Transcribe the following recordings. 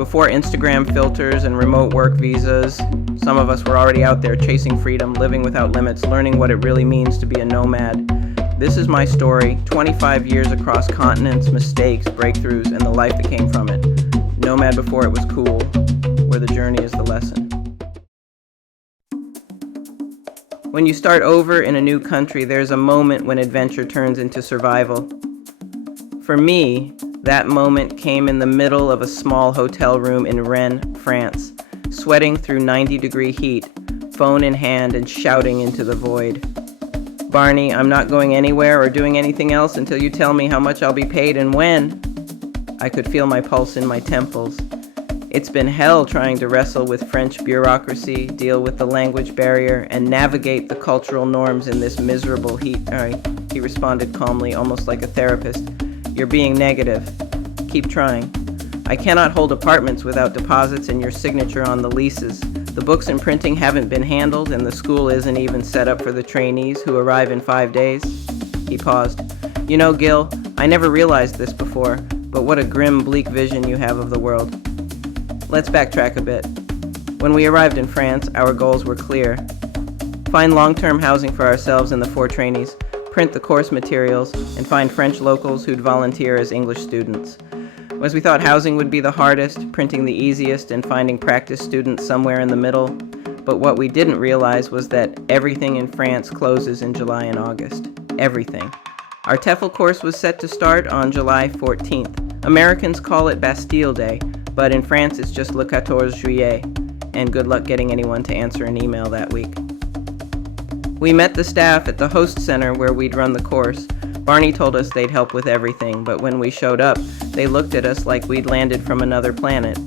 Before Instagram filters and remote work visas, some of us were already out there chasing freedom, living without limits, learning what it really means to be a nomad. This is my story, 25 years across continents, mistakes, breakthroughs, and the life that came from it. Nomad before it was cool, where the journey is the lesson. When you start over in a new country, there's a moment when adventure turns into survival. For me, that moment came in the middle of a small hotel room in Rennes, France, sweating through 90-degree heat, phone in hand and shouting into the void. "Barney, I'm not going anywhere or doing anything else until you tell me how much I'll be paid and when." I could feel my pulse in my temples. It's been hell trying to wrestle with French bureaucracy, deal with the language barrier, and navigate the cultural norms in this miserable heat. He responded calmly, almost like a therapist. "You're being negative. Keep trying. I cannot hold apartments without deposits and your signature on the leases. The books and printing haven't been handled, and the school isn't even set up for the trainees who arrive in 5 days." He paused. "You know, Gil, I never realized this before, but what a grim, bleak vision you have of the world." Let's backtrack a bit. When we arrived in France, our goals were clear. Find long-term housing for ourselves and the 4 trainees, print the course materials, and find French locals who'd volunteer as English students. As we thought housing would be the hardest, printing the easiest, and finding practice students somewhere in the middle. But what we didn't realize was that everything in France closes in July and August. Everything. Our TEFL course was set to start on July 14th. Americans call it Bastille Day, but in France it's just Le 14 Juillet, and good luck getting anyone to answer an email that week. We met the staff at the host center where we'd run the course. Barney told us they'd help with everything, but when we showed up, they looked at us like we'd landed from another planet.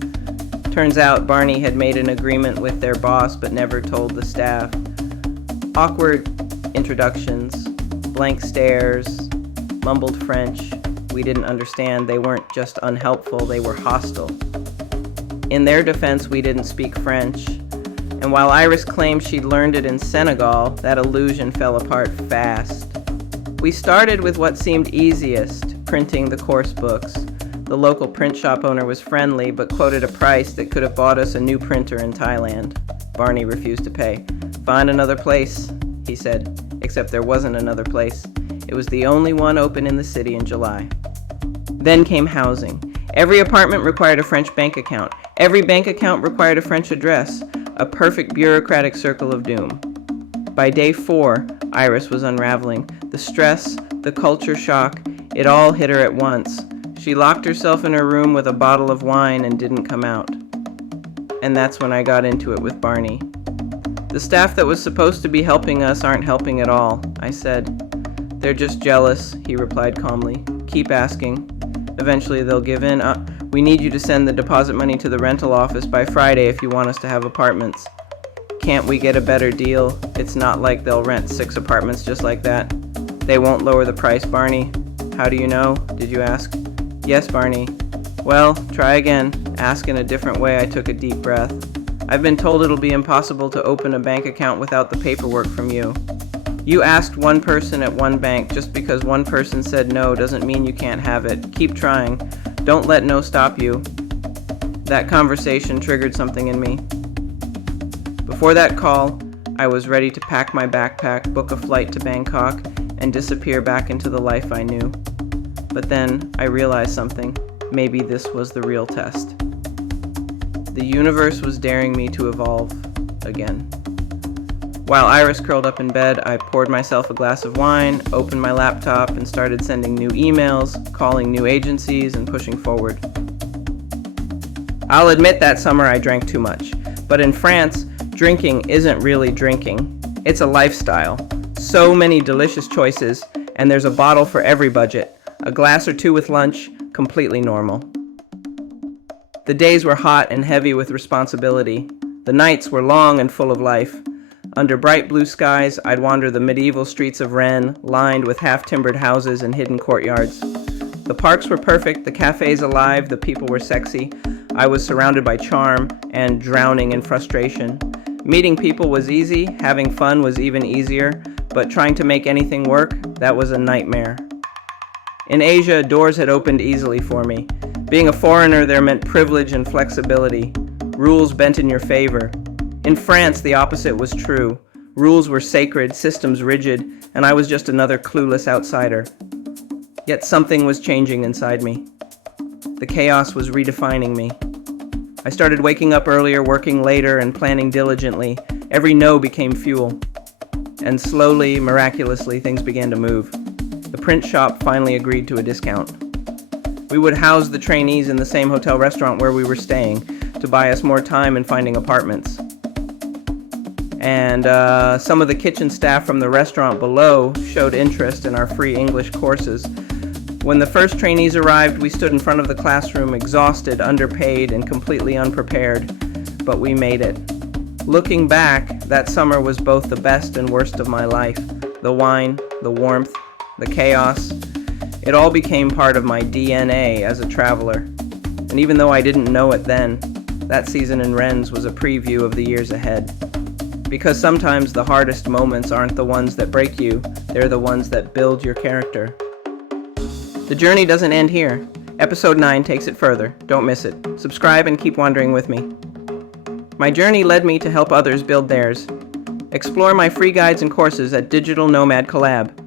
Turns out Barney had made an agreement with their boss but never told the staff. Awkward introductions, blank stares, mumbled French. We didn't understand. They weren't just unhelpful, they were hostile. In their defense, we didn't speak French. And while Iris claimed she'd learned it in Senegal, that illusion fell apart fast. We started with what seemed easiest, printing the course books. The local print shop owner was friendly, but quoted a price that could have bought us a new printer in Thailand. Barney refused to pay. "Find another place," he said, except there wasn't another place. It was the only one open in the city in July. Then came housing. Every apartment required a French bank account. Every bank account required a French address. A perfect bureaucratic circle of doom. By day 4, Iris was unraveling. The stress, the culture shock, it all hit her at once. She locked herself in her room with a bottle of wine and didn't come out. And that's when I got into it with Barney. "The staff that was supposed to be helping us aren't helping at all," I said. "They're just jealous," he replied calmly. "Keep asking. Eventually they'll give in. We need you to send the deposit money to the rental office by Friday if you want us to have apartments." "Can't we get a better deal? It's not like they'll rent 6 apartments just like that." "They won't lower the price, Barney." "How do you know?" did you ask? "Yes, Barney." "Well, try again. Ask in a different way." I took a deep breath. "I've been told it'll be impossible to open a bank account without the paperwork from you. You asked one person at one bank. Just because one person said no doesn't mean you can't have it. Keep trying. Don't let no stop you." That conversation triggered something in me. Before that call, I was ready to pack my backpack, book a flight to Bangkok, and disappear back into the life I knew. But then I realized something. Maybe this was the real test. The universe was daring me to evolve again. While Iris curled up in bed, I poured myself a glass of wine, opened my laptop, and started sending new emails, calling new agencies, and pushing forward. I'll admit that summer I drank too much. But in France, drinking isn't really drinking. It's a lifestyle. So many delicious choices, and there's a bottle for every budget. A glass or 2 with lunch, completely normal. The days were hot and heavy with responsibility. The nights were long and full of life. Under bright blue skies, I'd wander the medieval streets of Rennes, lined with half-timbered houses and hidden courtyards. The parks were perfect, the cafes alive, the people were sexy. I was surrounded by charm and drowning in frustration. Meeting people was easy, having fun was even easier, but trying to make anything work, that was a nightmare. In Asia, doors had opened easily for me. Being a foreigner there meant privilege and flexibility, rules bent in your favor. In France, the opposite was true. Rules were sacred, systems rigid, and I was just another clueless outsider. Yet something was changing inside me. The chaos was redefining me. I started waking up earlier, working later, and planning diligently. Every no became fuel. And slowly, miraculously, things began to move. The print shop finally agreed to a discount. We would house the trainees in the same hotel restaurant where we were staying to buy us more time in finding apartments. And some of the kitchen staff from the restaurant below showed interest in our free English courses. When the first trainees arrived, we stood in front of the classroom, exhausted, underpaid, and completely unprepared, but we made it. Looking back, that summer was both the best and worst of my life. The wine, the warmth, the chaos, it all became part of my DNA as a traveler. And even though I didn't know it then, that season in Rennes was a preview of the years ahead. Because sometimes the hardest moments aren't the ones that break you, they're the ones that build your character. The journey doesn't end here. Episode 9 takes it further. Don't miss it. Subscribe and keep wandering with me. My journey led me to help others build theirs. Explore my free guides and courses at Digital Nomad Collab.